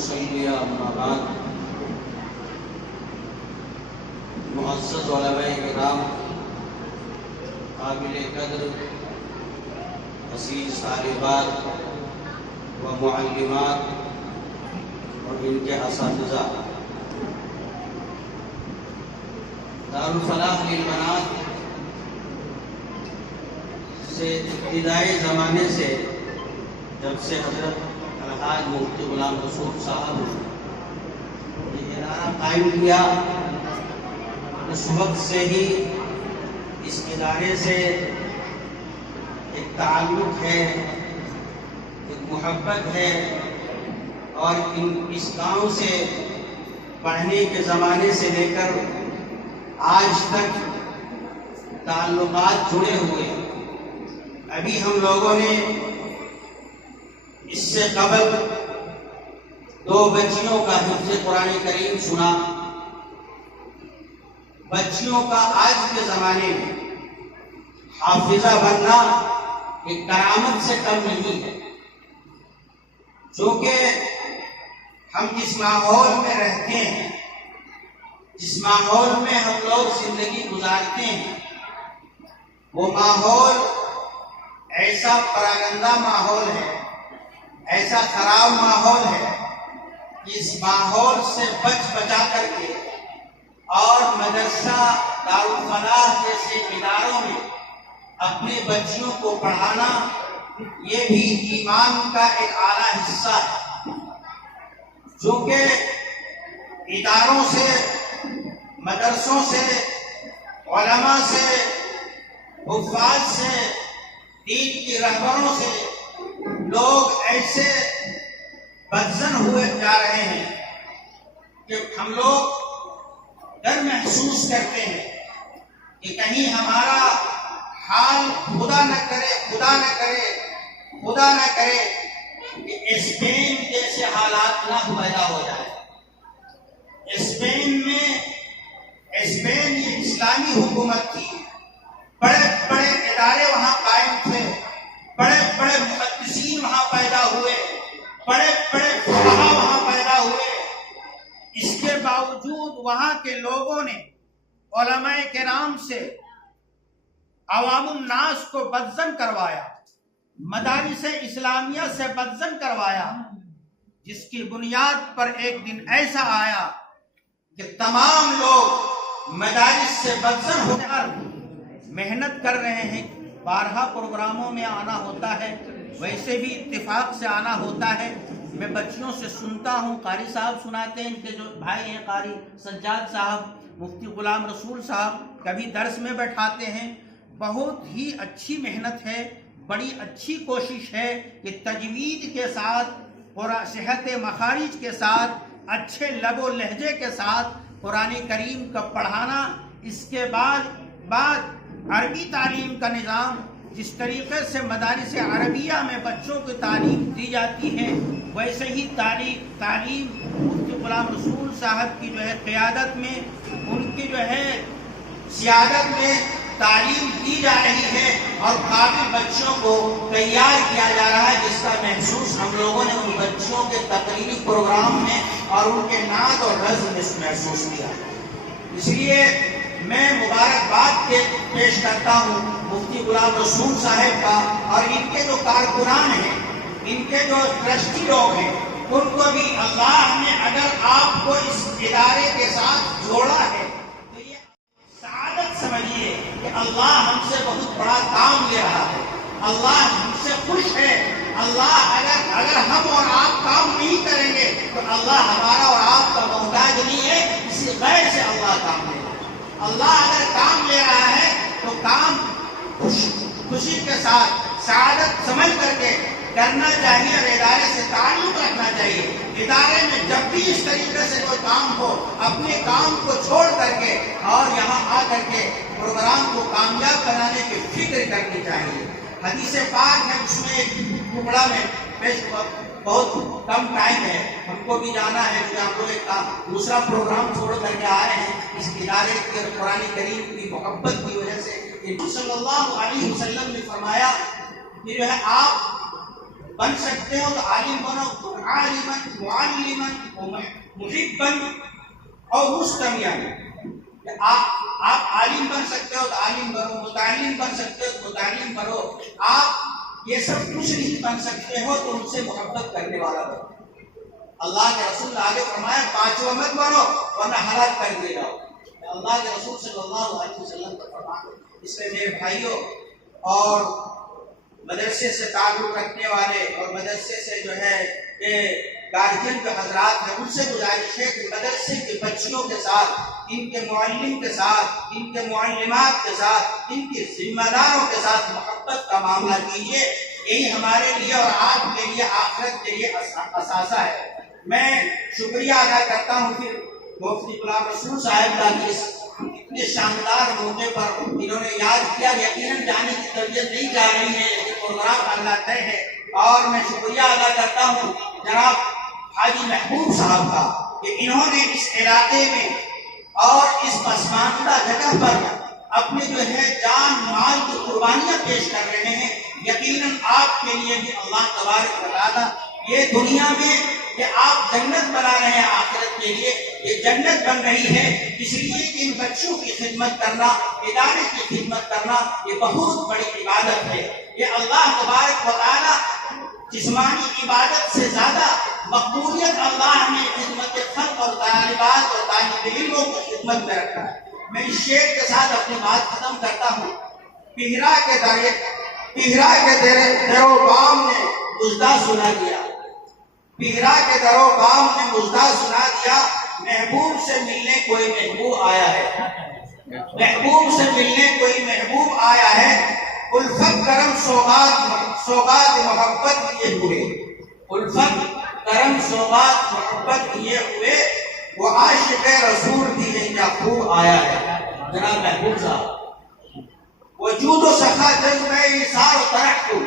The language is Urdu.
نصلي أما بعد معزز علماء کرام، قابل قدر عزیز طالبات و معلمات اور ان کے اساتذہ، دارالفلاح للبنات سے ابتدائی زمانے سے جب سے حضرت الحاج مفتی غلام رسول صاحب یہ ادارہ قائم کیا، اس وقت سے ہی اس ادارے سے ایک تعلق ہے، ایک محبت ہے، اور اس گاؤں سے پڑھنے کے زمانے سے لے کر آج تک تعلقات جڑے ہوئے ہیں۔ ابھی ہم لوگوں نے اس سے قبل 2 بچیوں کا حفظ قرآن کریم سنا۔ بچیوں کا آج کے زمانے میں حافظہ بننا ایک کرامت سے کم نہیں ہے، چونکہ ہم جس ماحول میں رہتے ہیں، جس ماحول میں ہم لوگ زندگی گزارتے ہیں، وہ ماحول ایسا پراگندہ ماحول ہے، ایسا خراب ماحول ہے کہ اس ماحول سے بچا کر کے اور مدرسہ دارالفلاح جیسے اداروں میں اپنے بچیوں کو پڑھانا، یہ بھی ایمان کا ایک اعلیٰ حصہ ہے۔ چونکہ اداروں سے، مدرسوں سے، علماء سے، حفاظ سے، دین کی رہبروں سے لوگ ایسے بدزن ہوئے جا رہے ہیں کہ ہم لوگ ڈر محسوس کرتے ہیں کہ کہیں ہمارا حال خدا نہ کرے کہ اسپین جیسے حالات نہ پیدا ہو جائے۔ اسپین یہ اسلامی حکومت تھی، بڑے بڑے ادارے وہاں قائم تھے، بڑے بڑے محدثین وہاں پیدا ہوئے، بڑے بڑے فقہاء وہاں پیدا ہوئے۔ اس کے باوجود وہاں کے لوگوں نے علماء کرام سے عوام الناس کو بدزن کروایا، مدارس اسلامیہ سے بدزن کروایا، جس کی بنیاد پر ایک دن ایسا آیا کہ تمام لوگ مدارس سے بدزن ہو کر محنت کر رہے ہیں۔ بارہا پروگراموں میں آنا ہوتا ہے، ویسے بھی اتفاق سے آنا ہوتا ہے۔ میں بچیوں سے سنتا ہوں، قاری صاحب سناتے ہیں، ان کے جو بھائی ہیں قاری سجاد صاحب، مفتی غلام رسول صاحب کبھی درس میں بیٹھاتے ہیں۔ بہت ہی اچھی محنت ہے، بڑی اچھی کوشش ہے کہ تجوید کے ساتھ اور صحت مخارج کے ساتھ، اچھے لب و لہجے کے ساتھ قرآن کریم کا پڑھانا۔ اس کے بعد عربی تعلیم کا نظام، جس طریقے سے مدارس عربیہ میں بچوں کی تعلیم دی جاتی ہے، ویسے ہی تعلیم مفتی غلام رسول صاحب کی جو ہے قیادت میں، ان کی جو ہے سیادت میں تعلیم دی جا رہی ہے، اور قابل بچوں کو تیار کیا جا رہا ہے، جس کا محسوس ہم لوگوں نے ان بچوں کے تقریری پروگرام میں اور ان کے نعت اور نظم میں محسوس کیا۔ اس لیے میں مبارکباد پیش کرتا ہوں مفتی غلام رسول صاحب کا، اور ان کے جو کارکنان ہیں، ان کے جو ٹرسٹی لوگ ہیں، ان کو بھی اللہ نے اگر آپ کو اس ادارے کے ساتھ جوڑا ہے تو یہ سعادت سمجھیے کہ اللہ ہم سے بہت بڑا کام لے رہا ہے، اللہ ہم سے خوش ہے۔ اللہ اگر ہم اور آپ کام نہیں کریں گے تو اللہ ہمارا اور آپ کا محتاج نہیں ہے، کسی غیر سے اللہ کام لے رہا ہے۔ اللہ اگر کام لے رہا ہے تو کام خوشی کے ساتھ، سعادت سمجھ کر کے کرنا چاہیے، اور ادارے سے تعلق رکھنا چاہیے۔ ادارے میں جب بھی اس طریقے سے کوئی کام ہو، اپنے کام کو چھوڑ کر کے اور یہاں آ کر کے پروگرام کو کامیاب بنانے کی فکر کرنی چاہیے۔ حدیث پاک ہے، اس میں ایک ٹکڑا میں بہت کم ٹائم ہے، ہم کو بھی جانا ہے، کہ آپ لوگ ایک دوسرا پروگرام چھوڑ کر کے آ رہے ہیں۔ اس ادارے کے قرآن کریم کی محبت کی وجہ سے صلی اللہ علیہ وسلم نے فرمایا کہ جو ہے آپ بن سکتے ہو تو عالم بنو، عالمن معلمن محبن اور مستمیعن. آپ عالم بن سکتے ہو تو عالم بنو، متعلم بن سکتے ہو تو متعلم بنو. آپ یہ سب کچھ نہیں بن سکتے ہو تو ان سے محبت کرنے والا بنو. اللہ کے رسول نے آگے فرمایا پانچواں مت بنو ورنہ ہلاک کر دے گا. اللہ کے رسول صلی اللہ علیہ وسلم کا فرمان. اس میں میرے بھائیوں اور مدرسے سے تعلق رکھنے والے اور مدرسے سے جو ہے گارجین کے حضرات ہیں، ان سے گزارش ہے کہ مدرسے کے بچیوں کے ساتھ، ان کے معلم کے ساتھ، ان کے معلمات کے ساتھ، ان کے ذمہ داروں کے ساتھ محبت کا معاملہ کیجیے. یہی ہمارے لیے اور آپ کے لیے آخرت کے لیے اثاثہ ہے. میں شکریہ ادا کرتا ہوں پھر مفتی غلام رسول صاحب کا کہ اس اتنے شاندار موقع پر انہوں نے یاد کیا. یقیناً جانے کی طبیعت نہیں جا رہی ہے لیکن پروگرام اللہ طے ہے. اور میں شکریہ ادا کرتا ہوں جناب حاجی محبوب صاحب کا کہ انہوں نے اس علاقے میں اور اس پسماندہ جگہ پر اپنے جو ہے جان مال کی قربانیاں پیش کر رہے ہیں. یقیناً آپ کے لیے بھی اللہ تبارک و تعالیٰ یہ دنیا میں کہ آپ جنت بنا رہے ہیں آخرت کے لیے، یہ جنت بن رہی ہے اس لیے کہ ان بچوں کی خدمت کرنا، ادارے کی خدمت کرنا یہ بہت بڑی عبادت ہے. یہ اللہ تبارک و تعالیٰ جسمانی عبادت سے زیادہ مقبولیت اللہ نے خدمت خلق اور طالبات اور طالب علموں کی خدمت میں رکھا ہے. میں اس شعر کے ساتھ اپنی بات ختم کرتا ہوں. پہرا کے در و بام نے مژدہ سنا دیا، پہرا کے در و بام نے مژدہ سنا دیا، محبوب سے ملنے کوئی محبوب آیا ہے، محبوب سے ملنے کوئی محبوب آیا ہے. الفت کرم سوغات محبت لیے ہوئے، الفت کرم سوغات محبت لیے ہوئے، وہ عاشق رسول بھی ہے کیا خوب آیا ہے. جناب محبوب صاحب وجود و سخا جذبہ ایثار و ترحم